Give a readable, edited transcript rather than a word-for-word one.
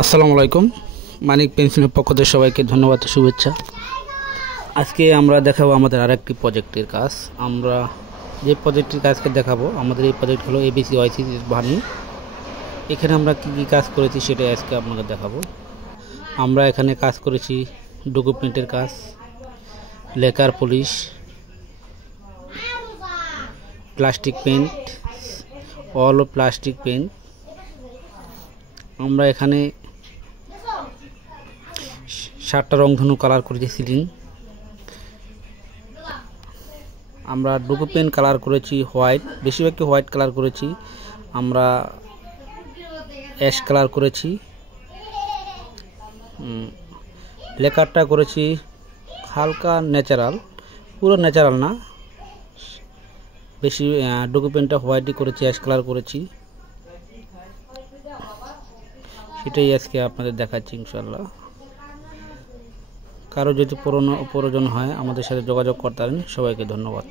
আসসালামু আলাইকুম। মানিক পেন্সিলের পক্ষ থেকে সবাইকে ধন্যবাদ ও শুভেচ্ছা। আজকে আমরা দেখাবো আমাদের আরেকটি প্রজেক্টের কাজ। আমরা যে প্রজেক্টের কাজকে দেখাবো, আমাদের এই প্রজেক্ট হলো এবিসি ওয়াইসি বাণী। এখানে আমরা কি কি কাজ করেছি সেটা আজকে আপনাকে দেখাবো। আমরা এখানে কাজ করেছি ডকুমেন্টের কাজ, lacquer polish, plastic paint, all plastic paint. আমরা এখানে 7টা রংধনু কালার করেছি সিলিং। আমরা ডুকু পেন কালার করেছি হোয়াইট, বেশিরভাগই হোয়াইট কালার করেছি। আমরা অ্যাশ কালার করেছি। লেকারটা করেছি হালকা ন্যাচারাল, পুরো ন্যাচারাল না, বেশি। ডুকু পেনটা হোয়াইটই করেছি, অ্যাশ কালার করেছি। সেটাই আজকে আপনাদের দেখাচ্ছি ইনশাল্লাহ। কারো যদি প্রয়োজন হয় আমাদের সাথে যোগাযোগ করতে পারেন। সবাইকে ধন্যবাদ।